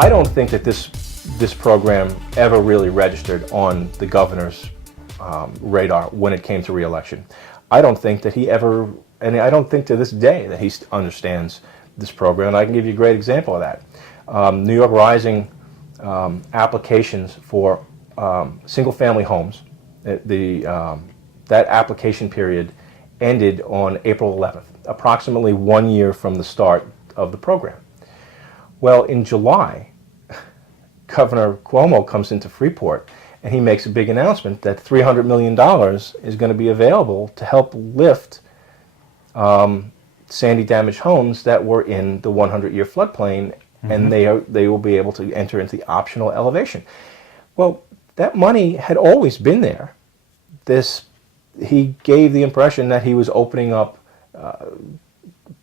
I don't think that this program ever really registered on the governor's radar when it came to re-election. I don't think that he ever, and I don't think to this day that he understands this program. And I can give you a great example of that. New York Rising applications for single-family homes. That application period ended on April 11th, approximately 1 year from the start of the program. Well, in July, Governor Cuomo comes into Freeport and he makes a big announcement that $300 million is going to be available to help lift Sandy-damaged homes that were in the 100-year floodplain, and they will be able to enter into the optional elevation. Well, that money had always been there. He gave the impression that he was opening up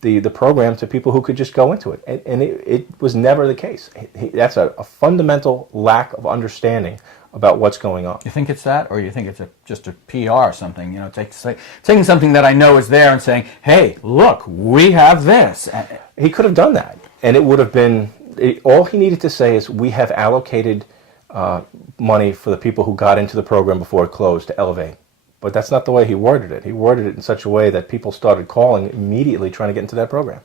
the program to people who could just go into it, and it was never the case. That's a fundamental lack of understanding about what's going on. You think it's that, or you think it's just a PR or something? You know, taking something that I know is there and saying, "Hey, look, we have this." He could have done that, and it would have been all he needed to say is, "We have allocated money for the people who got into the program before it closed to elevate." But that's not the way he worded it. He worded it in such a way that people started calling immediately trying to get into that program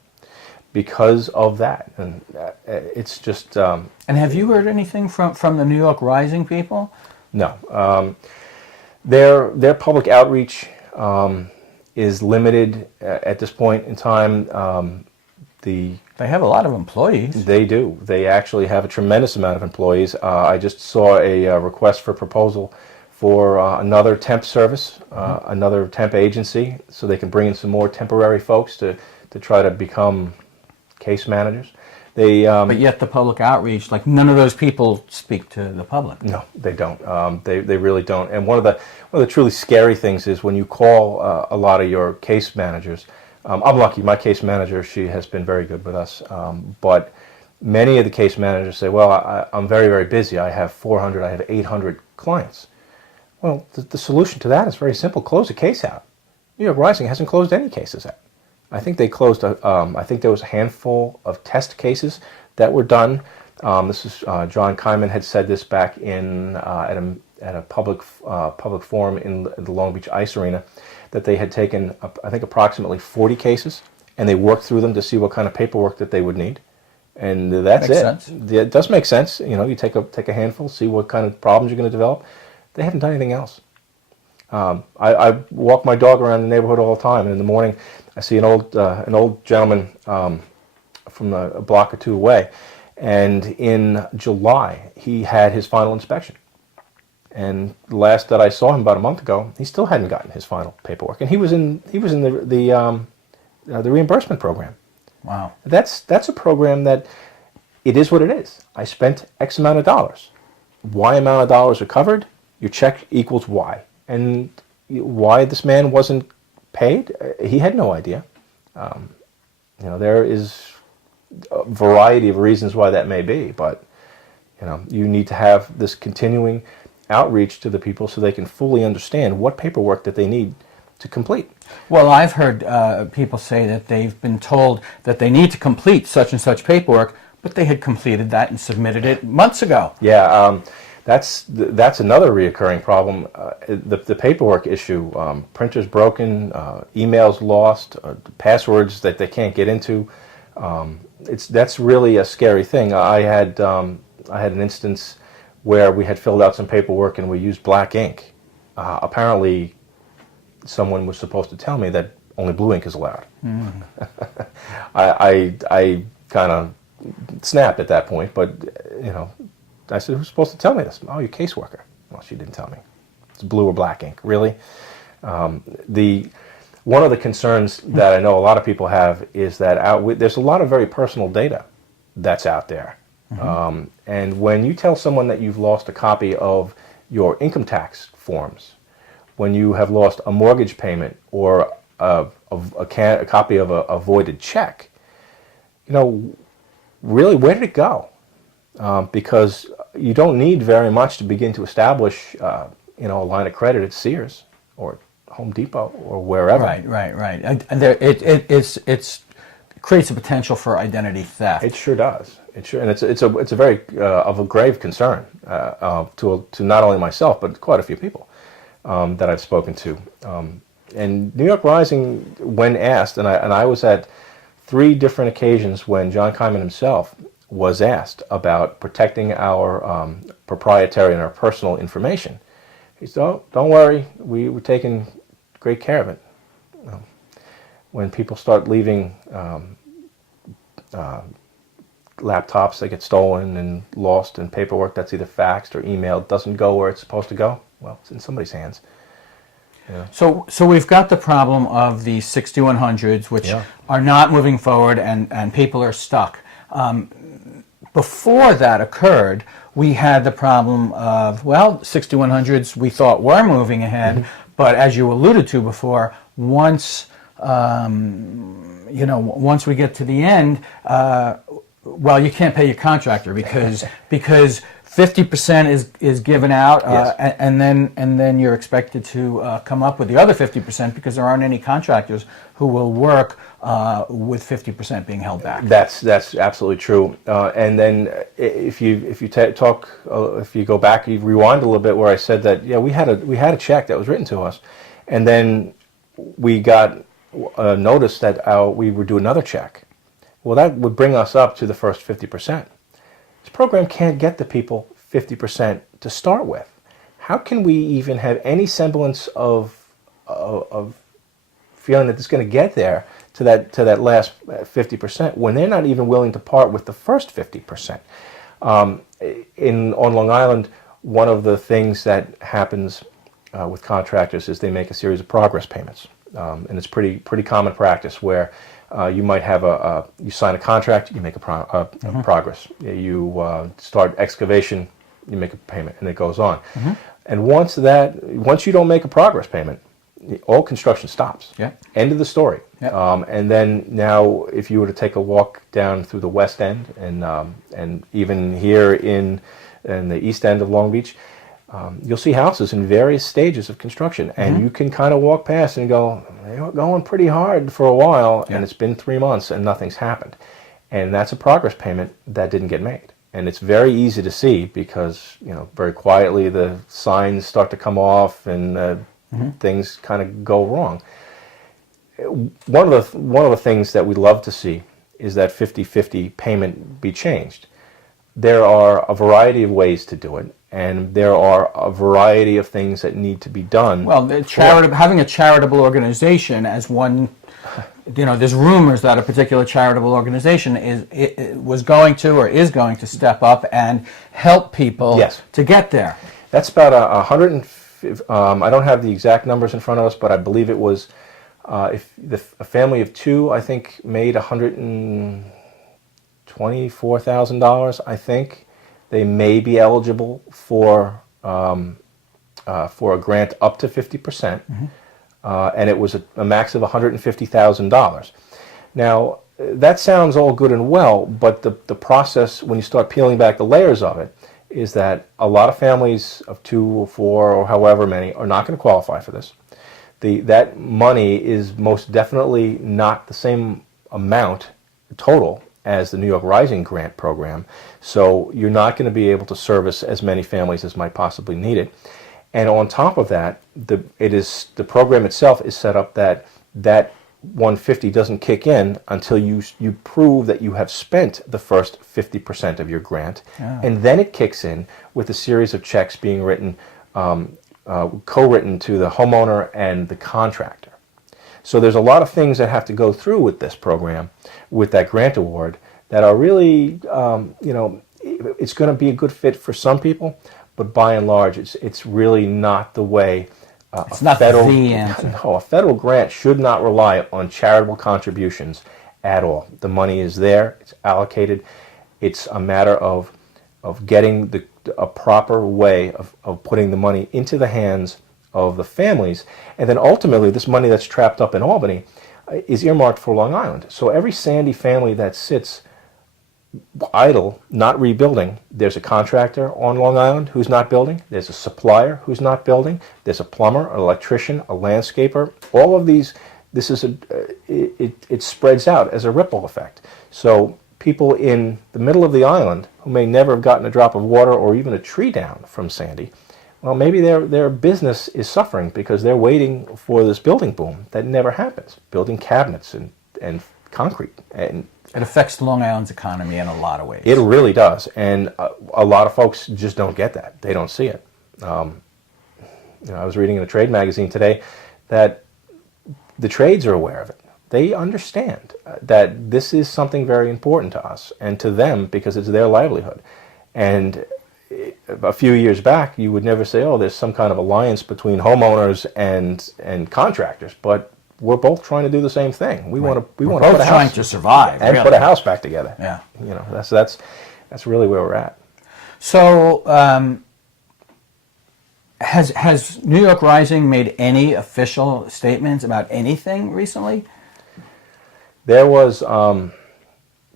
because of that. And it's just... And have you heard anything from the New York Rising people? No. Their public outreach is limited at this point in time. They have a lot of employees. They do. They actually have a tremendous amount of employees. I just saw a request for proposal for another temp service, another temp agency, so they can bring in some more temporary folks to try to become case managers. But yet the public outreach, like none of those people speak to the public. No, they don't. They really don't. And one of the truly scary things is when you call a lot of your case managers. I'm lucky. My case manager, she has been very good with us. But many of the case managers say, "Well, I'm very, very busy. I have 400, I have 800 clients." Well, the solution to that is very simple. Close a case out. New York Rising hasn't closed any cases out. I think they closed, I think there was a handful of test cases that were done. This is John Kyman had said this back in at a public forum in the Long Beach Ice Arena, that they had taken, I think, approximately 40 cases, and they worked through them to see what kind of paperwork that they would need. And that's Makes it. sense. It does make sense. You know, you take a handful, see what kind of problems you're going to develop. They haven't done anything else. I walk my dog around the neighborhood all the time, and in the morning I see an old gentleman from a block or two away, and in July he had his final inspection. And last that I saw him about a month ago, he still hadn't gotten his final paperwork, and he was in the reimbursement program. Wow, that's a program that it is what it is. I spent X amount of dollars. Y amount of dollars are covered. Your check equals Y. And why this man wasn't paid, he had no idea. You know, there is a variety of reasons why that may be, but you know, you need to have this continuing outreach to the people so they can fully understand what paperwork that they need to complete. Well, I've heard people say that they've been told that they need to complete such and such paperwork, but they had completed that and submitted it months ago. Yeah. That's another reoccurring problem. The paperwork issue, printers broken, emails lost, passwords that they can't get into. That's really a scary thing. I had an instance where we had filled out some paperwork and we used black ink. Apparently, someone was supposed to tell me that only blue ink is allowed. Mm. I kind of snapped at that point, but you know. I said, "Who's supposed to tell me this?" "Oh, your caseworker." Well, she didn't tell me. It's blue or black ink. Really? One of the concerns that I know a lot of people have is that there's a lot of very personal data that's out there. Mm-hmm. And when you tell someone that you've lost a copy of your income tax forms, when you have lost a mortgage payment or a copy of a voided check, you know, really, where did it go? Because you don't need very much to begin to establish, a line of credit at Sears or Home Depot or wherever. Right. And it creates a potential for identity theft. It sure does. And it's a very of a grave concern to not only myself but quite a few people that I've spoken to. And New York Rising, when asked, and I was at 3 different occasions when John Kaiman himself was asked about protecting our proprietary and our personal information. He said, "Oh, don't worry, we're taking great care of it." When people start leaving laptops that get stolen and lost, and paperwork that's either faxed or emailed doesn't go where it's supposed to go, well, it's in somebody's hands. Yeah. So we've got the problem of the 6100s, which are not moving forward, and people are stuck. Before that occurred, we had the problem of, well, 6100s we thought were moving ahead, but as you alluded to before, once once we get to the end, well, you can't pay your contractor because 50% is given out, and then you're expected to come up with the other 50% because there aren't any contractors who will work with 50% being held back. That's absolutely true. And then if you go back, you rewind a little bit, where I said that we had a check that was written to us, and then we got notice that we would do another check. Well, that would bring us up to the first 50%. This program can't get the people 50% to start with. How can we even have any semblance of feeling that it's going to get there to that last 50% when they're not even willing to part with the first 50%? On Long Island, one of the things that happens with contractors is they make a series of progress payments, and it's pretty common practice where you might have you sign a contract, you make a progress. You start excavation, you make a payment, and it goes on. And once you don't make a progress payment, all construction stops. End of the story. And then now, if you were to take a walk down through the West End and even here in the East End of Long Beach, you'll see houses in various stages of construction, and you can kind of walk past and go, they're going pretty hard for a while, and it's been 3 months and nothing's happened. And that's a progress payment that didn't get made. And it's very easy to see because, very quietly the signs start to come off and things kind of go wrong. One of the things that we love to see is that 50-50 payment be changed. There are a variety of ways to do it, and there are a variety of things that need to be done. Well, having a charitable organization as one, there's rumors that a particular charitable organization was going to or is going to step up and help people to get there. That's about 150. I don't have the exact numbers in front of us, but I believe it was a family of 2, I think, made $124,000. I think they may be eligible for a grant up to 50%, and it was a max of $150,000. Now, that sounds all good and well, but the process, when you start peeling back the layers of it, is that a lot of families of 2 or 4 or however many are not going to qualify for this. That money is most definitely not the same amount total as the New York Rising grant program, so you're not going to be able to service as many families as might possibly need it. And on top of that, the program itself is set up that 150 doesn't kick in until you prove that you have spent the first 50% of your grant, and then it kicks in with a series of checks being written, co-written to the homeowner and the contractor. So there's a lot of things that have to go through with this program, with that grant award, that are really, it's going to be a good fit for some people, but by and large, it's really not the way. It's not the answer. No, a federal grant should not rely on charitable contributions at all. The money is there, it's allocated. It's a matter of getting a proper way of putting the money into the hands of the families, and then ultimately this money that's trapped up in Albany is earmarked for Long Island. So every Sandy family that sits idle, not rebuilding, there's a contractor on Long Island who's not building, there's a supplier who's not building, there's a plumber, an electrician, a landscaper. All of these, it spreads out as a ripple effect. So people in the middle of the island who may never have gotten a drop of water or even a tree down from Sandy, well, maybe their business is suffering because they're waiting for this building boom that never happens. Building cabinets and concrete. And It affects Long Island's economy in a lot of ways. it really does. And a lot of folks just don't get that. They don't see it. I was reading in a trade magazine today that the trades are aware of it. They understand that this is something very important to us and to them because it's their livelihood. And a few years back, you would never say, oh, there's some kind of alliance between homeowners and contractors. But we're both trying to do the same thing. We want to We're put a both trying house to survive and really. put a house back together. Yeah. That's really where we're at. So, has New York Rising made any official statements about anything recently? There was the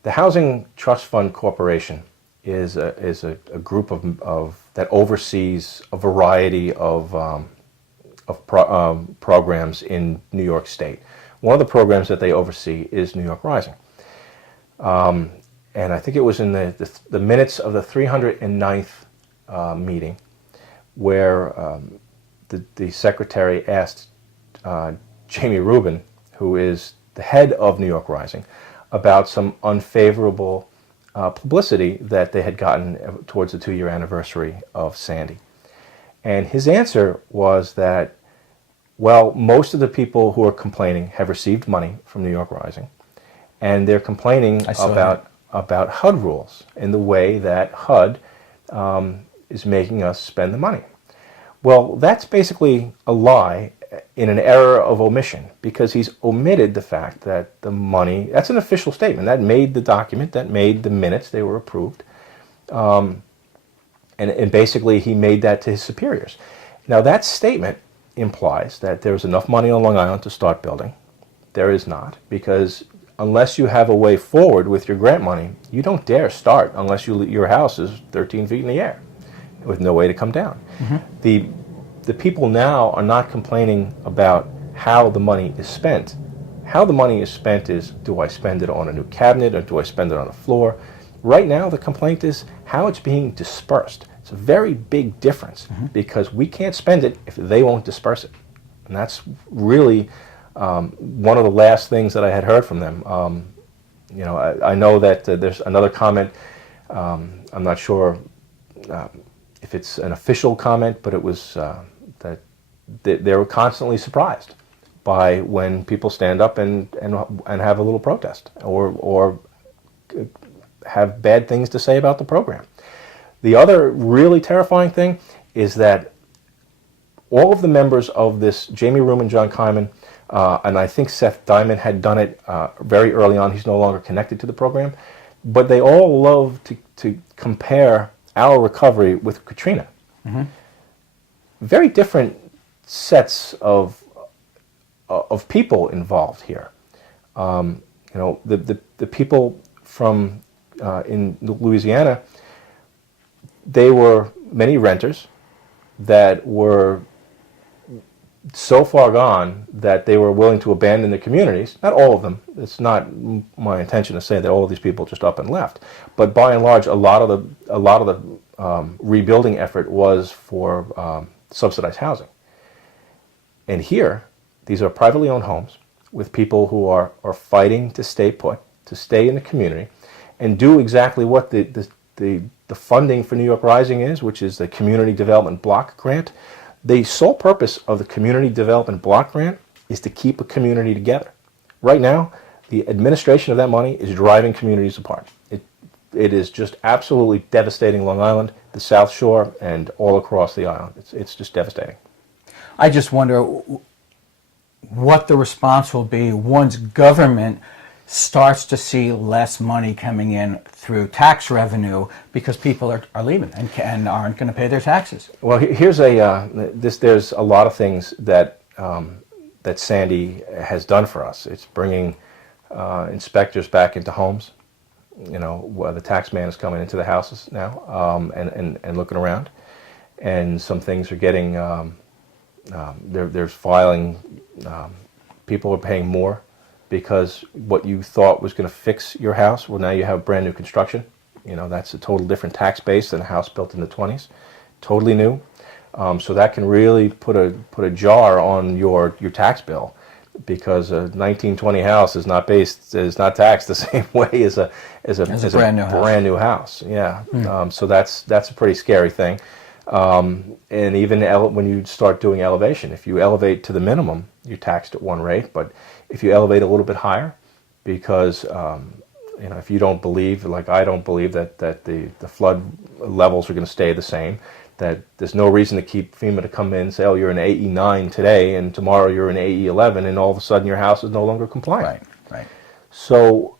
Housing Trust Fund Corporation is a group of that oversees a variety of programs in New York State. One of the programs that they oversee is New York Rising, and I think it was in the minutes of the 309th meeting where the secretary asked Jamie Rubin, who is the head of New York Rising, about some unfavorable publicity that they had gotten towards the 2-year anniversary of Sandy. And his answer was that, well, most of the people who are complaining have received money from New York Rising, and they're complaining about HUD rules and the way that HUD is making us spend the money. Well, that's basically a lie in an error of omission, because he's omitted the fact that the money, that's an official statement, that made the document, that made the minutes, they were approved. And basically he made that to his superiors. Now that statement implies that there's enough money on Long Island to start building. There is not, because unless you have a way forward with your grant money, you don't dare start unless your house is 13 feet in the air with no way to come down. Mm-hmm. The people now are not complaining about how the money is spent. How the money is spent is, do I spend it on a new cabinet or do I spend it on a floor? Right now the complaint is how it's being dispersed. It's a very big difference, because we can't spend it if they won't disperse it. And that's really one of the last things that I had heard from them. I know that there's another comment, I'm not sure if it's an official comment, but it was that they were constantly surprised by when people stand up and have a little protest or have bad things to say about the program. The other really terrifying thing is that all of the members of this, Jamie Rubin, John Kyman, and I think Seth Diamond had done it very early on. He's no longer connected to the program, but they all love to compare our recovery with Katrina. Mm-hmm. Very different sets of people involved here. The people from in Louisiana, they were many renters that were so far gone that they were willing to abandon the communities. Not all of them. It's not my intention to say that all of these people just up and left. But by and large, a lot of the rebuilding effort was for subsidized housing. And here, these are privately owned homes with people who are fighting to stay put, to stay in the community, and do exactly what the funding for New York Rising is, which is the Community Development Block Grant. The sole purpose of the Community Development Block Grant is to keep a community together. Right now, the administration of that money is driving communities apart. It is just absolutely devastating Long Island, the South Shore, and all across the island. It's just devastating. I just wonder what the response will be once government starts to see less money coming in through tax revenue because people are leaving and aren't going to pay their taxes. Well, here's there's a lot of things that that Sandy has done for us. It's bringing inspectors back into homes. Where the tax man is coming into the houses now and looking around, and some things are getting there's filing. People are paying more because what you thought was going to fix your house, well, now you have brand new construction. That's a total different tax base than a house built in the 20s, totally new. So that can really put a jar on your tax bill, because a 1920 house is not taxed the same way as a brand new house. Yeah. So that's a pretty scary thing. And even when you start doing elevation, if you elevate to the minimum, you're taxed at one rate. But if you elevate a little bit higher, because if you don't believe, like I don't believe, that the flood levels are going to stay the same, that there's no reason to keep FEMA to come in and say, oh, you're in AE 9 today, and tomorrow you're in AE 11, and all of a sudden your house is no longer compliant. Right. So,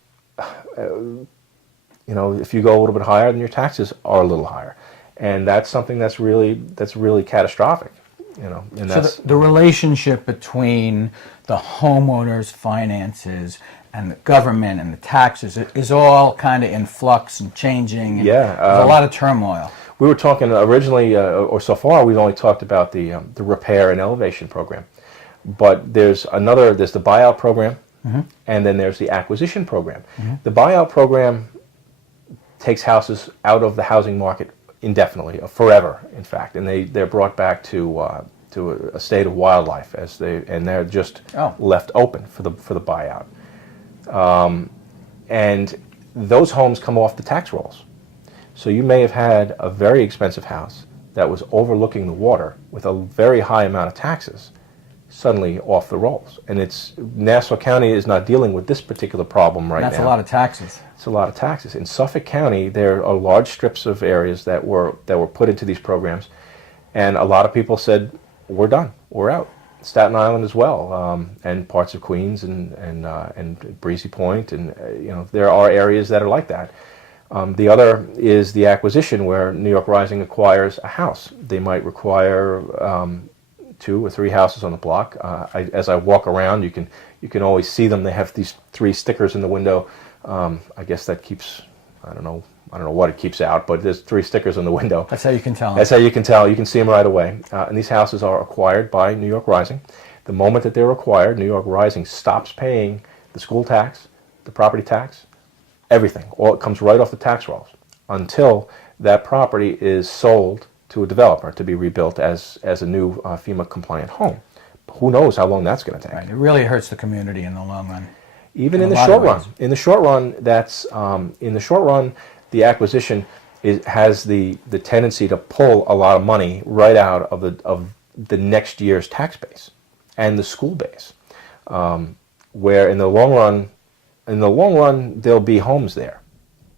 if you go a little bit higher, then your taxes are a little higher, and that's something that's really catastrophic. And so the relationship between the homeowner's finances and the government and the taxes is all kind of in flux and changing. And there's a lot of turmoil. We were talking originally, or so far, we've only talked about the repair and elevation program. But there's the buyout program, and then there's the acquisition program. The buyout program takes houses out of the housing market indefinitely, forever, in fact, and they're brought back to a state of wildlife and they're just left open for the buyout. And those homes come off the tax rolls. So you may have had a very expensive house that was overlooking the water with a very high amount of taxes suddenly off the rolls. And Nassau County is not dealing with this particular problem right now. That's a lot of taxes. It's a lot of taxes. In Suffolk County, there are large strips of areas that were put into these programs, and a lot of people said, we're done, we're out. Staten Island as well, and parts of Queens and Breezy Point, and there are areas that are like that. The other is the acquisition, where New York Rising acquires a house. They might require 2 or 3 houses on the block. As I walk around, you can always see them. They have these 3 stickers in the window. I guess that keeps, I don't know what it keeps out, but there's 3 stickers in the window. That's how you can tell. That's how you can tell. You can see them right away. And these houses are acquired by New York Rising. The moment that they're acquired, New York Rising stops paying the school tax, the property tax, everything. All it comes right off the tax rolls until that property is sold to a developer to be rebuilt as a new FEMA compliant home. Who knows how long that's going to take? Right. It really hurts the community in the long run. Even in the short run. In the short run, the acquisition has the tendency to pull a lot of money right out of the next year's tax base and the school base. Where in the long run there'll be homes there,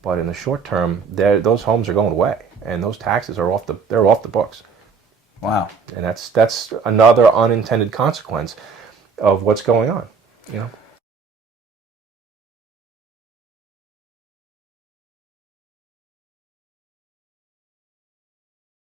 but in the short term, those homes are going away, and those taxes are off the books. Wow. And that's another unintended consequence of what's going on.